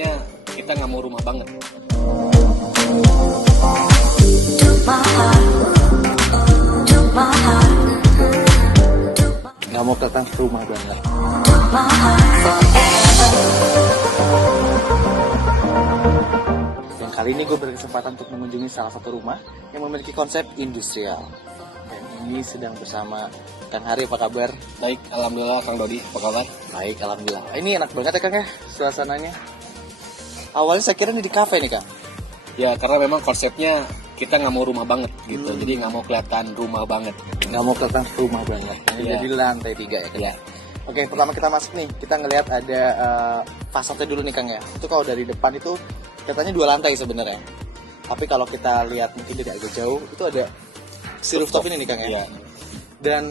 konsepnya kita nggak mau rumah banget. Nggak mau kelihatan rumah banget. Dan kali ini gue berkesempatan untuk mengunjungi salah satu rumah yang memiliki konsep industrial. Dan ini sedang bersama Kang Hari, apa kabar? Baik, alhamdulillah. Kang Dodi, apa kabar? Baik, alhamdulillah. Ini enak banget ya Kang ya, suasananya. Awalnya saya kira ini di kafe nih Kang. Ya, karena memang konsepnya kita nggak mau rumah banget gitu, jadi nggak mau kelihatan rumah banget. Nggak mau kelihatan rumah banget. Ini Iya. jadi lantai 3 ya Kang. Ya, Oke, pertama kita masuk nih, kita ngelihat ada fasadnya dulu nih Kang ya. Itu kalau dari depan itu katanya 2 lantai sebenarnya. Tapi kalau kita lihat mungkin dari agak jauh, itu ada si rooftop ini nih Kang ya. ya. Dan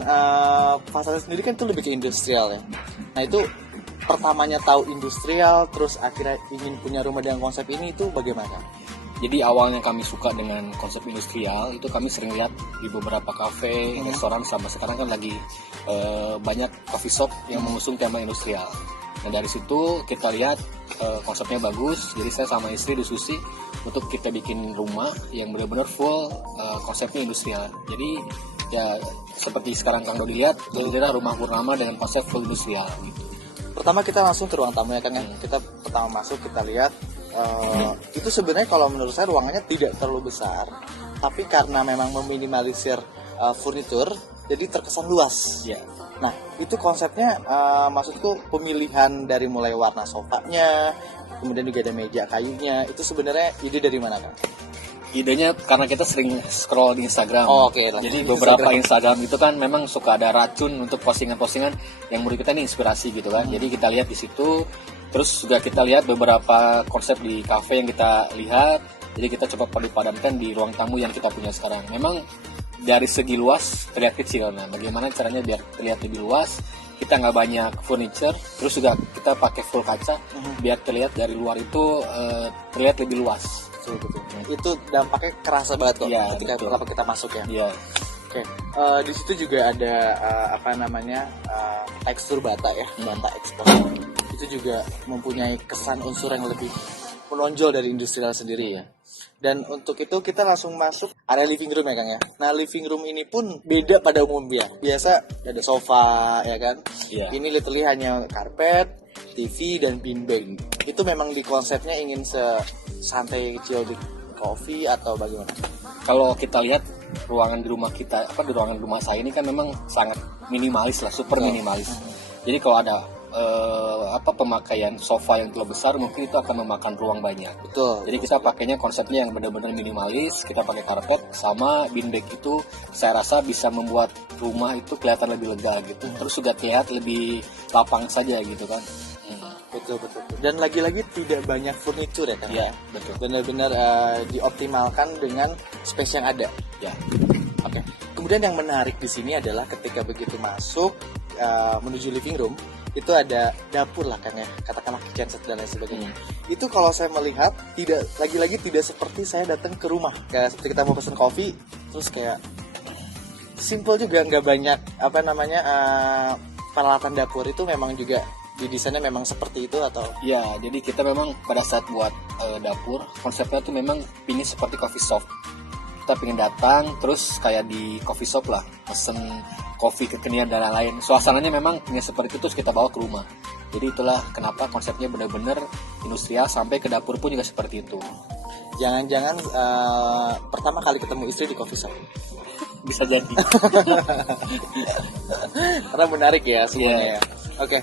fasadnya sendiri kan itu lebih ke industrial ya. Nah itu pertamanya tahu industrial, terus akhirnya ingin punya rumah dengan konsep ini, itu bagaimana? Jadi awalnya kami suka dengan konsep industrial, itu kami sering lihat di beberapa kafe, restoran, sama sekarang kan lagi banyak coffee shop yang mengusung tema industrial. Nah dari situ kita lihat konsepnya bagus, jadi saya sama istri diskusi untuk kita bikin rumah yang benar-benar full konsepnya industrial. Jadi ya seperti sekarang Kang Dodi lihat, kira-kira rumah Purnama dengan konsep full industrial gitu. Pertama kita langsung ke ruang tamu ya Kang ya. Kita pertama masuk, kita lihat itu sebenarnya kalau menurut saya ruangannya tidak terlalu besar, tapi karena memang meminimalisir furnitur, jadi terkesan luas. Ya. Nah itu konsepnya, maksudku pemilihan dari mulai warna sofanya, kemudian juga ada meja kayunya, itu sebenarnya ide dari mana Kang? Idenya karena kita sering scroll di Instagram. Oh, oke. Jadi beberapa Instagram itu kan memang suka ada racun untuk postingan-postingan yang menurut kita nih inspirasi gitu kan. Jadi kita lihat di situ, terus juga kita lihat beberapa konsep di cafe yang kita lihat. Jadi kita coba padankan di ruang tamu yang kita punya sekarang. Memang dari segi luas terlihat kecil. Nah, bagaimana caranya biar terlihat lebih luas? Kita nggak banyak furniture, terus juga kita pakai full kaca biar terlihat dari luar itu terlihat lebih luas. Betul. Itu dampaknya kerasa banget kok Iya, ketika betul. kenapa kita masuk ya. Iya. Oke, di situ juga ada tekstur bata ya, bata ekspor. Itu juga mempunyai kesan unsur yang lebih menonjol dari industrial sendiri ya. Dan untuk itu kita langsung masuk area living room ya Kang ya. Nah living room ini pun beda pada umumnya. Biasa ada sofa ya kan. Iya. Ini literally hanya karpet, TV dan beanbag. Itu memang di konsepnya ingin santai kecil di coffee atau bagaimana? Kalau kita lihat ruangan di rumah kita, di ruangan rumah saya ini kan memang sangat minimalis lah, super minimalis. Jadi kalau ada pemakaian sofa yang terlalu besar, mungkin itu akan memakan ruang banyak. Betul. Jadi kita pakainya konsepnya yang benar-benar minimalis, kita pakai karpet sama beanbag itu saya rasa bisa membuat rumah itu kelihatan lebih lega gitu. Terus juga terlihat lebih lapang saja gitu kan. Betul. Dan lagi-lagi tidak banyak furnitur ya kan? Iya, betul. Benar-benar dioptimalkan dengan space yang ada. Ya. Oke. Kemudian yang menarik di sini adalah ketika begitu masuk menuju living room, itu ada dapur lah kan ya, katakanlah kitchen set dan lain sebagainya. Itu kalau saya melihat tidak seperti saya datang ke rumah. Kayak seperti kita mau pesen kopi, terus kayak simple juga, nggak banyak peralatan dapur. Itu memang juga didesainnya memang seperti itu atau? Ya, jadi kita memang pada saat buat dapur, konsepnya tuh memang pingin seperti coffee shop. Kita pingin datang, terus kayak di coffee shop lah, pesen kopi kekinian dan lain-lain. Suasananya memang pingin seperti itu, terus kita bawa ke rumah. Jadi itulah kenapa konsepnya benar-benar industrial, sampai ke dapur pun juga seperti itu. Jangan-jangan pertama kali ketemu istri di coffee shop? Bisa jadi. Karena menarik ya semuanya Yeah. ya. Oke,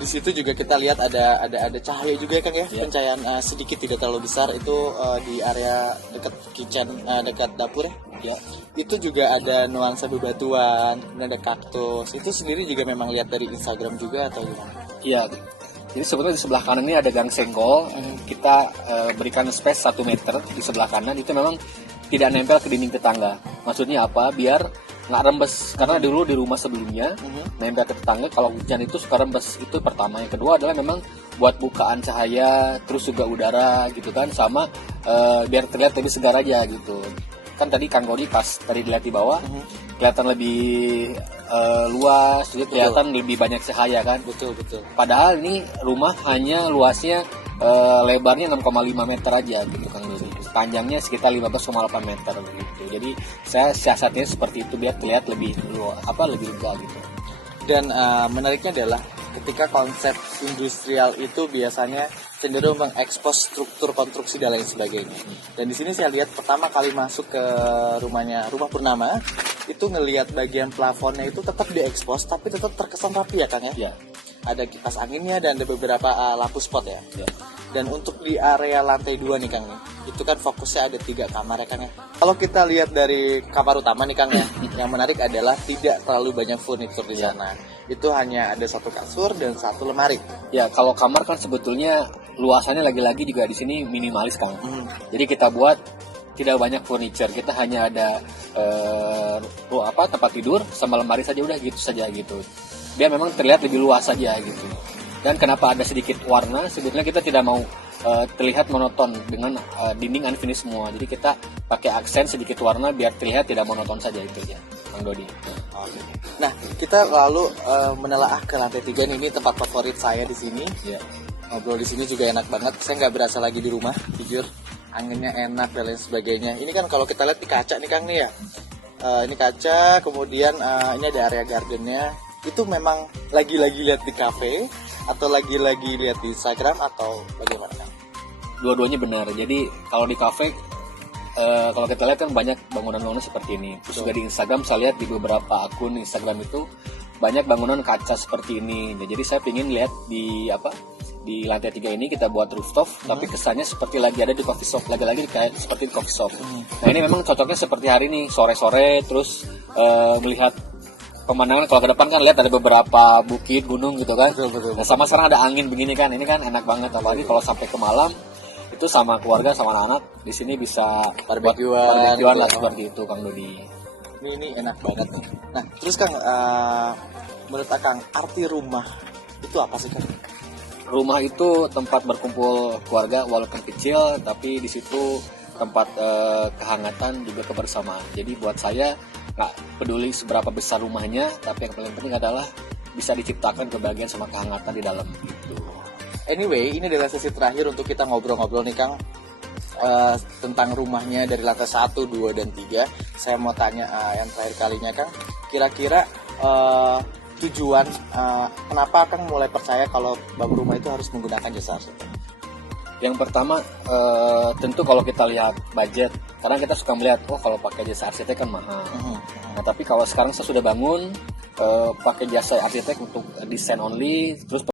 di situ juga kita lihat ada cahaya juga kan ya, pencahayaan sedikit tidak terlalu besar itu di area dekat kitchen, dekat dapur ya. Itu juga ada nuansa bebatuan, kemudian ada kaktus. Itu sendiri juga memang lihat dari Instagram juga atau gimana? Iya. Jadi sebetulnya di sebelah kanan ini ada gang senggol. Kita berikan space 1 meter di sebelah kanan. Itu memang tidak nempel ke dinding tetangga. Maksudnya apa? Biar nggak rembes, karena dulu di rumah sebelumnya nempel ke tetangga, kalau hujan itu suka rembes. Itu pertama. Yang kedua adalah memang buat bukaan cahaya, terus juga udara gitu kan, sama biar terlihat lebih segar aja gitu. Kan tadi Kang Dodi pas tadi dilihat di bawah kelihatan lebih luas, jadi kelihatan lebih banyak cahaya kan. Betul. Padahal ini rumah hanya luasnya lebarnya 6,5 meter aja gitu Kang Dodi. Panjangnya sekitar 15,8 meter gitu. Jadi saya siasatnya seperti itu biar terlihat lebih lebih lega gitu. Dan menariknya adalah ketika konsep industrial itu biasanya cenderung mengekspos struktur konstruksi dan lain sebagainya. Dan di sini saya lihat pertama kali masuk ke rumah Purnama itu ngelihat bagian plafonnya itu tetap diekspos tapi tetap terkesan rapi ya Kang ya. Ya. Ada kipas anginnya dan ada beberapa lampu spot ya. Ya. Dan untuk di area lantai 2 nih Kang nih, itu kan fokusnya ada 3 kamar ya Kang ya. Kalau kita lihat dari kamar utama nih Kang ya, yang menarik adalah tidak terlalu banyak furnitur di sana. Itu hanya ada 1 kasur dan 1 lemari. Ya, kalau kamar kan sebetulnya luasannya lagi-lagi juga di sini minimalis Kang. Jadi kita buat tidak banyak furniture, kita hanya ada tempat tidur sama lemari saja, udah gitu saja gitu. Biar memang terlihat lebih luas saja gitu. Dan kenapa ada sedikit warna, sebetulnya kita tidak mau terlihat monoton dengan dinding unfinished semua. Jadi kita pakai aksen sedikit warna biar terlihat tidak monoton saja, itu ya Bang Dodi. Nah, kita lalu menelaah ke lantai 3 nih, ini tempat favorit saya di sini. Ya. Ngobrol di sini juga enak banget. Saya nggak berasa lagi di rumah, jujur. Anginnya enak dan lain sebagainya. Ini kan kalau kita lihat di kaca nih Kang nih ya. Ini kaca, kemudian ini ada area gardennya. Itu memang lagi-lagi lihat di cafe atau lagi-lagi lihat di Instagram atau bagaimana Kang? Dua-duanya benar. Jadi kalau di cafe kalau kita lihat kan banyak bangunan-bangunan seperti ini. Terus juga di Instagram saya lihat di beberapa akun Instagram itu banyak bangunan kaca seperti ini. Nah, jadi saya ingin lihat di lantai 3 ini kita buat rooftop, tapi kesannya seperti lagi ada di coffee shop, lagi-lagi kayak seperti di coffee shop. Nah ini memang cocoknya seperti hari ini, sore-sore, terus melihat pemandangan. Kalau ke depan kan lihat ada beberapa bukit, gunung gitu kan. Betul. Nah, sama sekarang ada angin begini kan, ini kan enak banget. Apalagi kalau sampai ke malam itu sama keluarga sama anak-anak di sini bisa Barbekyuan lah seperti itu Kang Dodi. Ini enak banget nih. Nah, terus Kang, menurut Kang, arti rumah itu apa sih Kang? Rumah itu tempat berkumpul keluarga walaupun kecil, tapi di situ tempat kehangatan juga kebersamaan. Jadi buat saya nggak peduli seberapa besar rumahnya, tapi yang paling penting adalah bisa diciptakan kebahagiaan sama kehangatan di dalam gitu. Anyway, ini adalah sesi terakhir untuk kita ngobrol-ngobrol nih Kang, tentang rumahnya dari lantai 1, 2, dan 3. Saya mau tanya yang terakhir kalinya Kang, kira-kira tujuan kenapa Kang mulai percaya kalau bangun rumah itu harus menggunakan jasa arsitek? Yang pertama tentu kalau kita lihat budget, karena kita suka melihat kalau pakai jasa arsitek kan mahal. Nah tapi kalau sekarang saya sudah bangun pakai jasa arsitek untuk desain only, terus